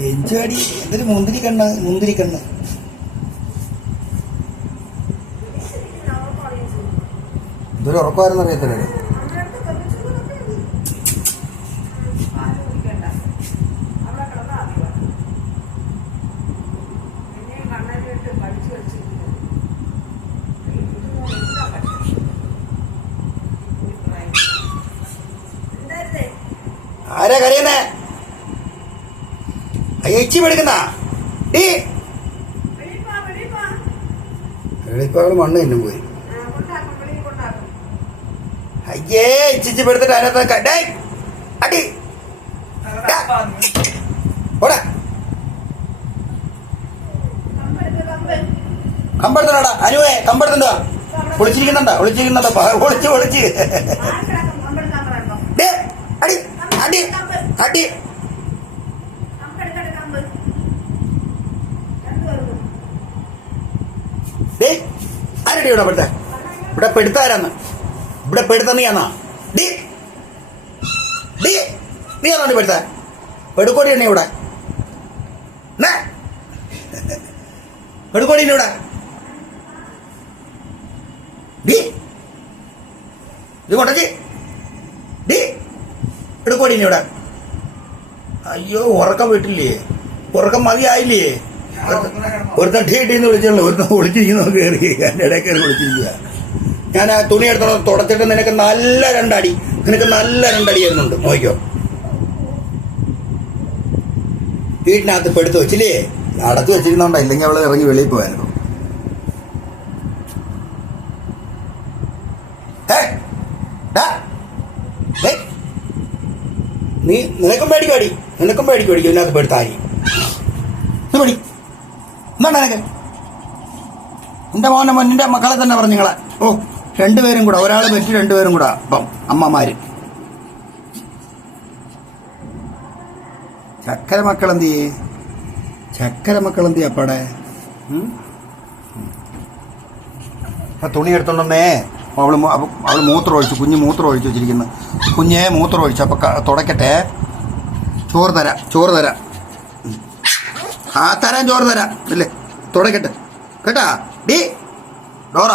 അഞ്ചടി എന്തൊരു മുന്തിരി കണ്ണ് മുന്തിരി കണ്ണ് ഇതൊരു ഉറക്കമായിരുന്നു അറിയത്തില്ലേ? ആരാ കരയുന്നേ? ഇച്ചി എടുക്കുന്ന ഇപ്പൊ അവൾ മണ്ണ് തിന്നും പോയി. അയ്യേ ഇച്ചിച്ചി പെടുത്തിട്ട് അതിനകത്ത് ഡേ അടി. ഡാ. ഓടാ. കമ്പെടുത്തടാ അനുവേ കമ്പെടുത്തണ്ടാ? ഒളിച്ചിരിക്കുന്നുണ്ടാ? ഒളിച്ചിരിക്കുന്നുണ്ടാ? ഒളിച്ച് ഒളിച്ച്. ഡേ അടി അടി അടി ഡേ ആരടി ഇവിടെ പെടുത്ത ഇവിടെ പെടുത്താരാന്ന്? ഇവിടെ പെടുത്ത നീയാന്നാ ഡി! ഡി! നീ ആണോ പെടുത്ത? പെടുക്കോടി എണ്ണ ഇവിടെ. പെടുക്കോടി ഇവിടെ. ഡി! ഇത് ഡി! എടുക്കോടി ഇവിടെ. അയ്യോ ഉറക്കം വീട്ടില്ലേ? ഉറക്കം മതിയായില്ലേ? ഒരുത്തൻ ടീ ടീന്ന് വിളിച്ചുള്ളൂ ഒരുത്തൻ ഒളിച്ചിരിക്കുന്നു കയറി എന്റെ ഇടയിൽ കയറി വിളിച്ചിരിക്കുക ഞാൻ ആ തുണി എടുത്തോളം തുടച്ചിട്ട് നിനക്ക് നല്ല രണ്ടടി നിനക്ക് നല്ല രണ്ടടി എന്നുണ്ട് നോക്കിയോ വീട്ടിനകത്ത് ഇപ്പൊ എടുത്ത് വെച്ചില്ലേ? അടച്ചു വെച്ചിരുന്നോണ്ട ഇല്ലെങ്കിൽ അവൾ ഇറങ്ങി വെളിയിൽ പോയായിരുന്നു നീ നിനക്കും പേടിക്കും നീ നിനക്കും പേടിക്കും പേടിക്കോടി ഇതിനകത്ത് പെടുത്താരി പടി എന്താണ് നിനക്ക്? മോനെ മോനിന്റെ മക്കളെ തന്നെ പറഞ്ഞു നിങ്ങളെ. ഓ രണ്ടുപേരും കൂടെ ഒരാൾ പറ്റി രണ്ടുപേരും കൂടെ. അപ്പം അമ്മമാര്. ചക്കര മക്കൾ എന്ത് ചെയ്യേ? ചക്കര മക്കൾ എന്ത് ഉം? തുണി എടുത്തോണ്ടേ അവൾ അവൾ മൂത്രം ഒഴിച്ചു കുഞ്ഞ് മൂത്രം ഒഴിച്ചു വെച്ചിരിക്കുന്നു. കുഞ്ഞേ മൂത്രം ഒഴിച്ചു അപ്പൊ തുടക്കട്ടെ ചോറ് തരാം ചോറ് തരാം. ആ തരാൻ ചോറ് തരാം അല്ലേ തുടക്കട്ടെ. കേട്ടാ? ഡി ഡോറ.